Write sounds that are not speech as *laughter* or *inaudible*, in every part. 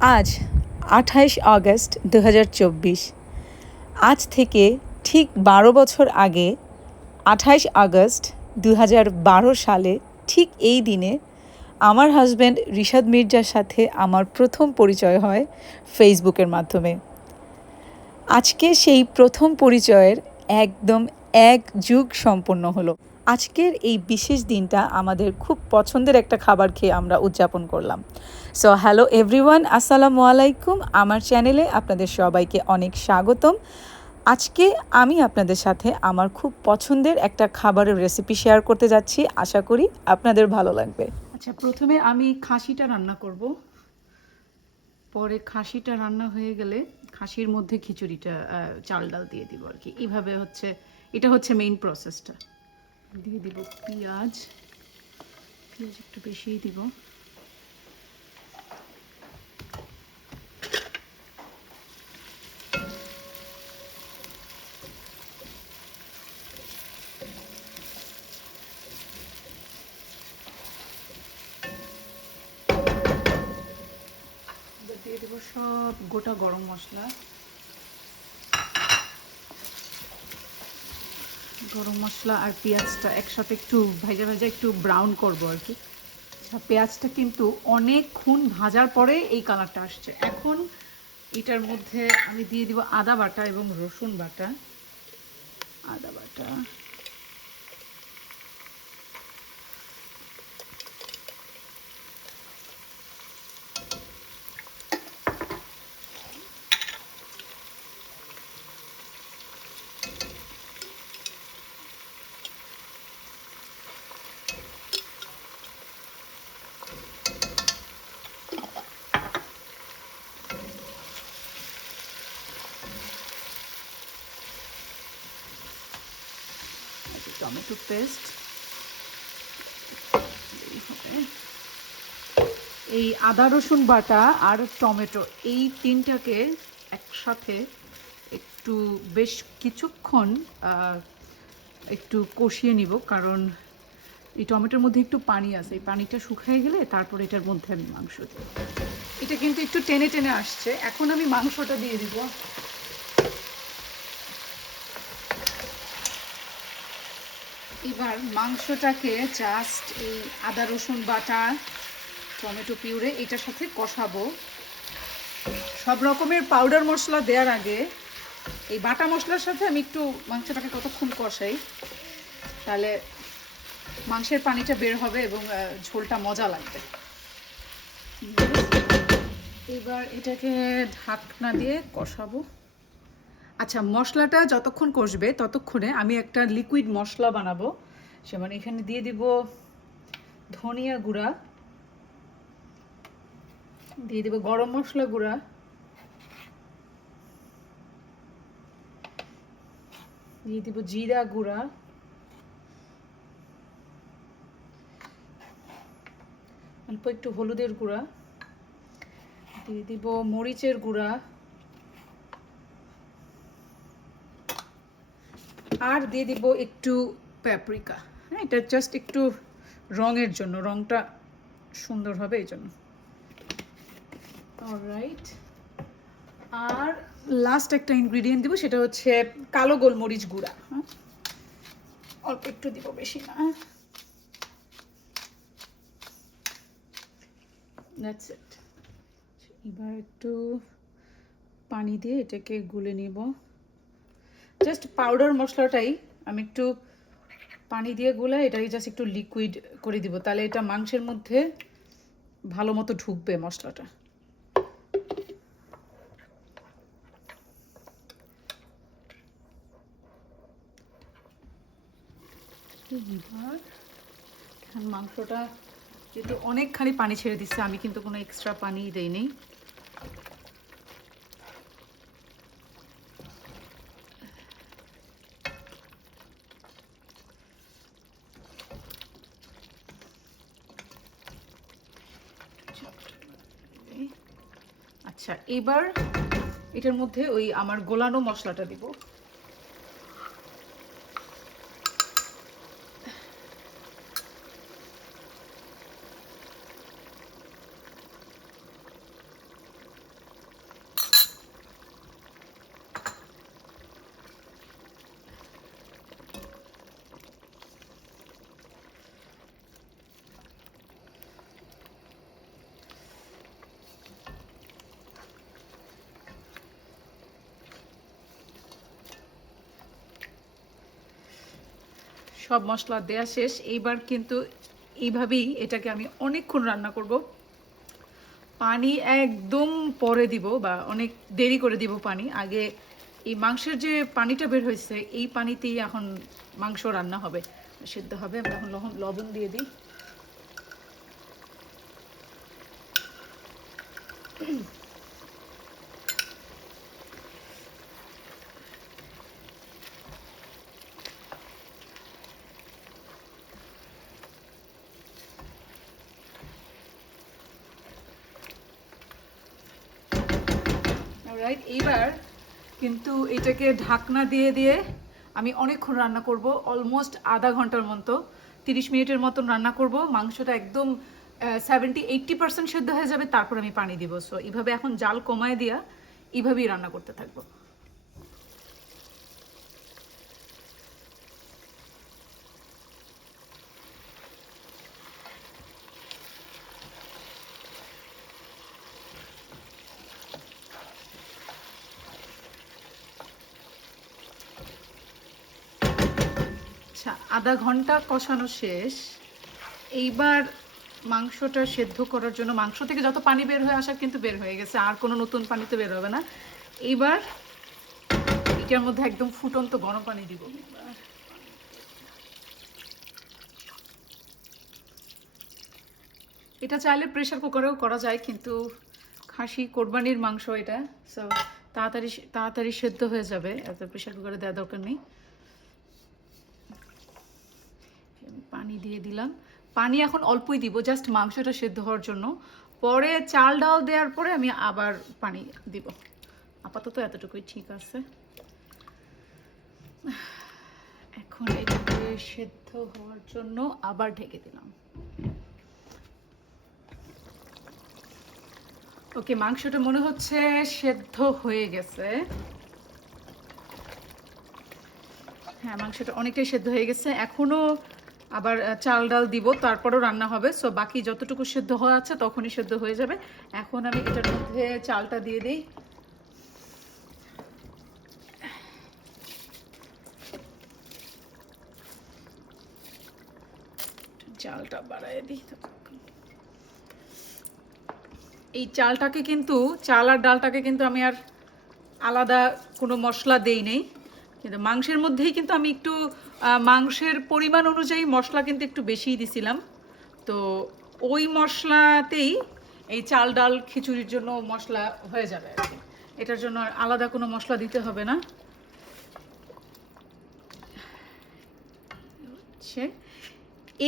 আজ আঠাইশ আগস্ট দু হাজার চব্বিশ। আজ থেকে ঠিক বারো বছর আগে আঠাইশ আগস্ট দু হাজার বারো সালে ঠিক এই দিনে আমার হাজব্যান্ড রিশাদ মির্জার সাথে আমার প্রথম পরিচয় হয় ফেসবুকের মাধ্যমে। আজকে সেই প্রথম পরিচয়ের একদম এক যুগ সম্পন্ন হলো। আজকের এই বিশেষ দিনটা আমাদের খুব পছন্দের একটা খাবার খেয়ে আমরা উদযাপন করলাম। সো হ্যালো এভরিওয়ান আসসালামু আলাইকুম। আমার চ্যানেলে আপনাদের সবাইকে অনেক স্বাগতম। আজকে আমি আপনাদের সাথে আমার খুব পছন্দের একটা খাবারের রেসিপি শেয়ার করতে যাচ্ছি। আশা করি আপনাদের ভালো লাগবে। আচ্ছা প্রথমে আমি খাসিটা রান্না করব। পরে খাসিটা রান্না হয়ে গেলে খাসির মধ্যে খিচুড়িটা চাল ডাল দিয়ে দিব আর কি। এইভাবে হচ্ছে, এটা হচ্ছে মেইন প্রসেসটা দিয়ে দিব পেঁয়াজ। পেঁয়াজ একটু বেশিই দিব। দিয়ে দেবো সব গোটা গরম মশলা। গরম মশলা আর পেঁয়াজটা একসাথে একটু ভাজা ভাজা একটু ব্রাউন করব আর কি। আচ্ছা পেঁয়াজটা কিন্তু অনেকক্ষণ ভাজার পরে এই কালারটা আসছে। এখন এটার মধ্যে আমি দিয়ে দিব আদা বাটা এবং রসুন বাটা। আদা বাটা। টমেটো পেস্ট এই আদা রসুন বাটা আর টমেটো, এই তিনটাকে একসাথে একটু বেশ কিছুক্ষণ একটু কষিয়ে নিব, কারণ এই টমেটোর মধ্যে একটু পানি আছে। এই পানিটা শুকিয়ে গেলে তারপর এটার মধ্যে আমি মাংস দিই। এটা কিন্তু একটু টেনে টেনে আসছে। এখন আমি মাংসটা দিয়ে দিব। এবার মাংসটাকে জাস্ট এই আদা, রসুন, বাটা, টমেটো, পিউরে এটার সাথে কষাবো। সব রকমের পাউডার মশলা দেওয়ার আগে এই বাটা মশলার সাথে আমি একটু মাংসটাকে কতক্ষণ কষাই, তাহলে মাংসের পানিটা বের হবে এবং ঝোলটা মজা লাগবে। এবার এটাকে ঢাকনা দিয়ে কষাবো। আচ্ছা মশলাটা যতক্ষণ কষবে ততক্ষণে আমি একটা লিকুইড মশলা বানাবো। সে মানে এখানে দিয়ে দিব ধনিয়া গুঁড়া, দিয়ে দিব গরম মশলা গুঁড়া। দিয়ে দিব জিরা গুঁড়া। অল্প একটু হলুদের গুঁড়া। দিয়ে দিব মরিচের গুঁড়া। আর দিয়ে দিব একটু প্যাপ্রিকা হ্যাঁ এটা জাস্ট একটু রঙের জন্য, রঙটা সুন্দর হবে এই জন্য। রাইট আর লাস্ট একটা ইনগ্রিডিয়েন্ট দিব, সেটা হচ্ছে কালো গোলমরিচ গুঁড়া। হ্যাঁ অল্প একটু দিব বেশি না। দ্যাটস ইট এবার একটু পানি দিয়ে এটাকে গুলে নিব। জাস্ট পাউডার মশলাটাই আমি একটু পানি দিয়ে গুলে এটাকে জাস্ট একটু লিকুইড করে দিব। তাহলে এটা মাংসের মধ্যে ভালো মতো ঢুকবে মশলাটা। মাংসটা যেহেতু অনেকখানি পানি ছেড়ে দিচ্ছে, আমি কিন্তু কোনো এক্সট্রা পানি দেইনি। আচ্ছা এবার এটার মধ্যে ওই আমার গোলানো মশলাটা দিব। সব মশলা দেয়া শেষ। এইবার কিন্তু এইভাবেই এটাকে আমি অনেকক্ষণ রান্না করব। পানি একদম পরে দিব বা অনেক দেরি করে দিব পানি। আগে এই মাংসের যে পানিটা বের হয়েছে, এই পানিতেই এখন মাংস রান্না হবে। সিদ্ধ হবে। আমি এখন লবণ লবণ দিয়ে দিই। রাইট এইবার কিন্তু এটাকে ঢাকনা দিয়ে দিয়ে আমি অনেকক্ষণ রান্না করব অলমোস্ট আধা ঘণ্টার মতো, তিরিশ মিনিটের মতন রান্না করব, মাংসটা একদম সেভেন্টি এইট্টি পার্সেন্ট সেদ্ধ হয়ে যাবে, তারপর আমি পানি দিব। সো এইভাবে এখন জাল কমায় দিয়া এইভাবেই রান্না করতে থাকব। আচ্ছা আধা ঘণ্টা কষানো শেষ। এইবার মাংসটা সেদ্ধ করার জন্য, মাংস থেকে যত পানি বের হয়ে আসা কিন্তু বের হয়ে গেছে, আর কোনো নতুন পানিতে বের হবে না। এইবার এটার মধ্যে একদম ফুটন্ত গরম পানি দিব। এটা চাইলে প্রেশার কুকারেও করা যায়, কিন্তু খাসি কোরবানির মাংস এটা সো তাড়াতাড়ি তাড়াতাড়ি সেদ্ধ হয়ে যাবে, এত প্রেশার কুকারে দেওয়া দরকার নেই আমি পানি দিয়ে দিলাম। পানি এখন অল্পই দিব জাস্ট মাংসটা সেদ্ধ হওয়ার জন্য। পরে চাল ডাল দেওয়ার পরে আমি আবার পানি দিব। আপাতত এতটুকুই ঠিক আছে। এখন এটাকে সেদ্ধ হওয়ার জন্য আবার ঢেকে দিলাম। ওকে, মাংসটা মনে হচ্ছে সেদ্ধ হয়ে গেছে। হ্যাঁ মাংসটা অনেকটাই সেদ্ধ হয়ে গেছে। এখনও আবার চাল ডাল দিব, তারপরেও রান্না হবে। সো বাকি যতটুকু সেদ্ধ হওয়া আছে, তখনই সেদ্ধ হয়ে যাবে। এখন আমি এটার মধ্যে চালটা দিয়ে দিই। চালটা বাড়ায় দিই এই চালটাকে কিন্তু, চাল আর ডালটাকে কিন্তু আমি আর আলাদা কোনো মশলা দেই নেই। কিন্তু মাংসের মধ্যেই কিন্তু আমি একটু মাংসের পরিমাণ অনুযায়ী মশলা কিন্তু একটু বেশিই দিছিলাম। তো ওই মশলাতেই এই চাল, ডাল, খিচুড়ির জন্য মশলা হয়ে যাবে আর কি। এটার জন্য আলাদা কোনো মশলা দিতে হবে না। হচ্ছে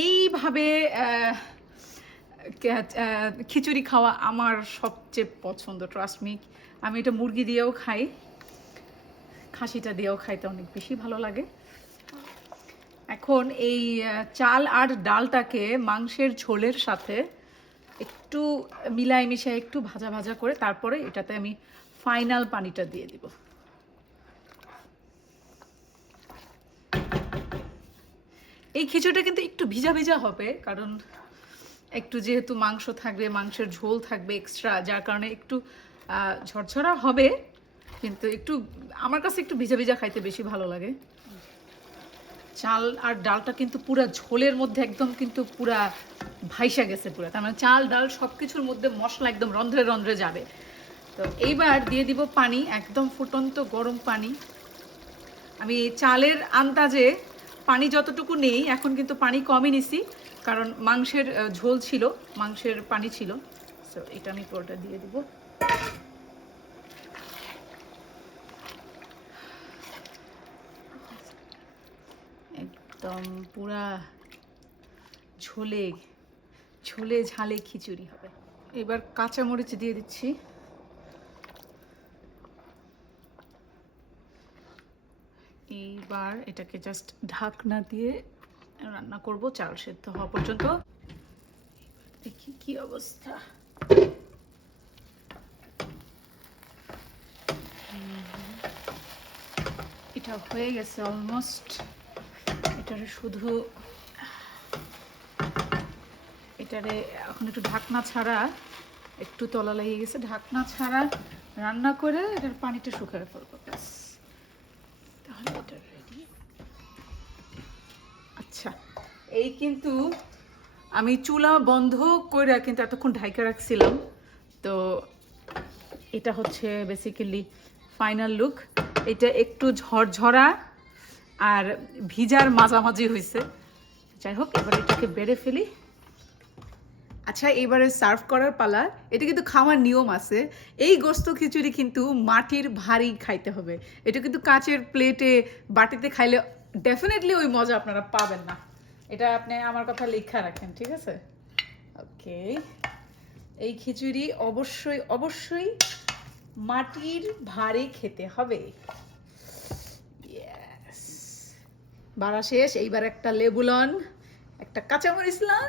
এইভাবে খিচুড়ি খাওয়া আমার সবচেয়ে পছন্দ ট্রাস্ট মি আমি এটা মুরগি দিয়েও খাই। খাসিটা দিয়েও খাইতে অনেক বেশি ভালো লাগে। এখন এই চাল আর ডালটাকে মাংসের ঝোলের সাথে একটু মিলাই মিশাই একটু ভাজা ভাজা করে তারপরে এটাতে আমি ফাইনাল পানিটা দিয়ে দিব। এই খিচুড়িটা কিন্তু একটু ভিজা ভিজা হবে, কারণ একটু যেহেতু মাংস থাকবে, মাংসের ঝোল থাকবে এক্সট্রা যার কারণে একটু ঝরঝরা হবে। কিন্তু একটু, আমার কাছে একটু ভিজা ভিজা খাইতে বেশি ভালো লাগে। চাল আর ডালটা কিন্তু পুরা ঝোলের মধ্যে একদম কিন্তু পুরা ভাইসা গেছে পুরা। তার মানে চাল, ডাল সব কিছুর মধ্যে মশলা একদম রন্ধ্রে রন্ধ্রে যাবে। তো এইবার দিয়ে দিব পানি, একদম ফুটন্ত গরম পানি। আমি চালের আন্দাজে পানি যতটুকু নেই, এখন কিন্তু পানি কমই নিছি, কারণ মাংসের ঝোল ছিল, মাংসের পানি ছিল। সো এটা আমি পুরোটা দিয়ে দিব। একদম পুরা ঝোলে ঝোলে ঝালে খিচুড়ি হবে। এবার কাঁচামরিচ দিয়ে দিচ্ছি। এইবার এটাকে জাস্ট ঢাকনা দিয়ে রান্না করব, চাল সেদ্ধ হওয়া পর্যন্ত। দেখি কি অবস্থা। এটা হয়ে গেছে অলমোস্ট এটার শুধু এটারে এখন একটু ঢাকনা ছাড়া, একটু তলা লেগে গেছে, ঢাকনা ছাড়া রান্না করে এটার পানিটা শুকিয়ে ফেলব, ব্যাস। তাহলে এটা রেডি আচ্ছা এই কিন্তু আমি চুলা বন্ধ করে কিন্তু এতক্ষণ ঢাইকা রাখছিলাম। তো এটা হচ্ছে বেসিক্যালি ফাইনাল লুক এটা একটু ঝরঝরা আর ভিজার মাঝামাঝি হয়েছে যাই হোক, এবার এটাকে বেড়ে ফেলি। আচ্ছা এবারে সার্ভ করার পালা। এটা কিন্তু খাওয়ার নিয়ম আছে। এই গোস্ত খিচুড়ি কিন্তু মাটির ভারী খাইতে হবে। এটা কিন্তু কাচের প্লেটে বাটিতে খাইলে ডেফিনেটলি ওই মজা আপনারা পাবেন না। এটা আপনি আমার কথা লেখা রাখেন, ঠিক আছে? ওকে। এই খিচুড়ি অবশ্যই অবশ্যই মাটির ভারী খেতে হবে। বাড়া শেষ, এইবার একটা লেবুলন একটা কাঁচামরিচ লন,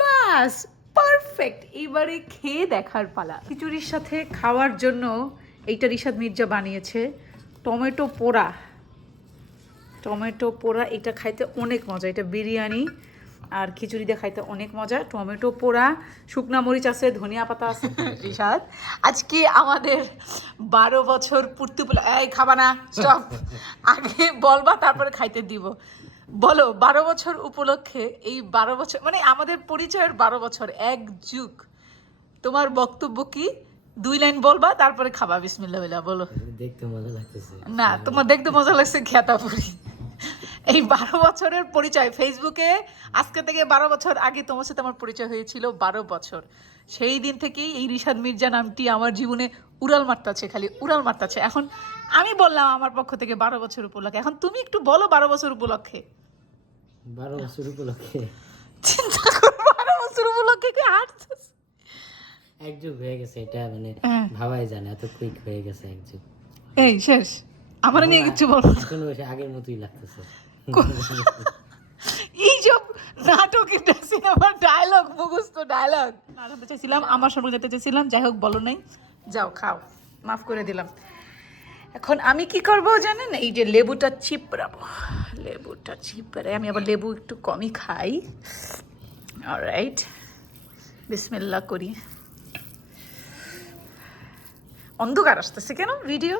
বাস পারফেক্ট এইবারে খেয়ে দেখার পালা। খিচুড়ির সাথে খাওয়ার জন্য এইটা রিশাদ মির্জা বানিয়েছে, টমেটো পোড়া। টমেটো পোড়া এটা খাইতে অনেক মজা, এটা বিরিয়ানি আর খিচুড়ি দিয়ে খাইতে অনেক মজা। টমেটো পোড়া শুকনা মরিচ আছে ধনিয়া পাতা আছে *laughs* রিশাদ আজকে আমাদের বারো বছর পূর্তি এই খাবা না স্টপ *laughs* আগে বলবা তারপরে খাইতে দিব। বলো বারো বছর উপলক্ষে এই বারো বছর মানে আমাদের পরিচয়ের বারো বছর এক যুগ। তোমার বক্তব্য কি? দুই লাইন বলবা তারপরে খাবা বিসমিল্লা বলো। দেখতে মজা লাগতেছে। না তোমার দেখতে মজা লাগছে খ্যাতাপুরি এই বারো বছরের পরিচয় ফেসবুকে আজকে থেকে বারো বছর আগে তোমার সাথে আমার পরিচয় হয়েছিল বারো বছর। সেই দিন থেকেই এই রিশাদ মির্জা নামটি আমার জীবনে উড়াল মারতাছে খালি উড়াল মারতাছে। এখন আমি বললাম আমার পক্ষ থেকে বারো বছর উপলক্ষে। এখন তুমি একটু বলো বারো বছর উপলক্ষে। বারো বছর উপলক্ষে? চিন্তা করো বারো বছর উপলক্ষে কি হাঁটছিস? এক যুগ হয়ে গেছে এটা মানে হ্যাঁ। ভাবাই জানে এত কুইক হয়ে গেছে এক যুগ। এই শেষ। আমার নিয়ে কিছু বলব এখন আগের মতোই লাগতেছে। এই সব নাটকের সিনেমার ডায়লগ মুখস্থ ডায়লগ নাটকতে চাইছিলাম আমার সঙ্গে যেতে চাইছিলাম যাই হোক বলো নাই। যাও খাও মাফ করে দিলাম। এখন আমি কি করব জানেন? এই যে লেবুটা চিপড়াবো লেবুটা চিপড়ে আমি আবার লেবু একটু কমই খাই। রাইট বিসমিল্লা করি। অন্ধকার আসতেছে কেন? ভিডিও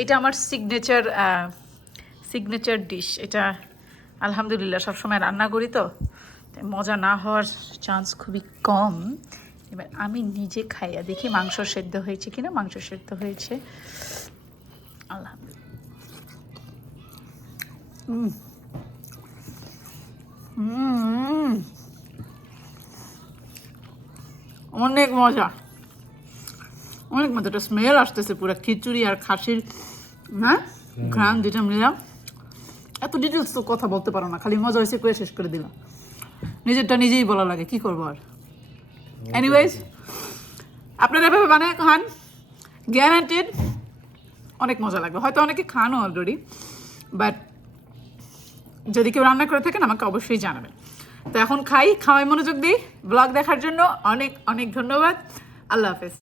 এটা আমার সিগনেচার সিগনেচার ডিশ এটা আলহামদুলিল্লাহ সবসময় রান্না করি তো মজা না হওয়ার চান্স খুবই কম। এবার আমি নিজে খাইয়া দেখি মাংস সেদ্ধ হয়েছে কিনা মাংস সেদ্ধ হয়েছে। আলহামদুলিল্লাহ। অনেক মজা। অনেক মজা একটা স্মেল আসতেছে পুরো খিচুড়ি আর খাসির হ্যাঁ? ঘ্রাণ দুইটা মিলাম এত ডিটেলস তো কথা বলতে পারো না, খালি মজা হয়েছে করে শেষ করে দিলাম। নিজেরটা নিজেই বলা লাগে, কি করব আর? এনিওয়েজ আপনারা এভাবে বানায় খান গ্যারান্টেড অনেক মজা লাগবে। হয়তো অনেকে খানও অলরেডি বাট যদি কেউ রান্না করে থাকেন, আমাকে অবশ্যই জানাবেন। তো এখন খাই, খাওয়াই মনোযোগ দিই ব্লগ দেখার জন্য অনেক অনেক ধন্যবাদ। আল্লাহ হাফেজ।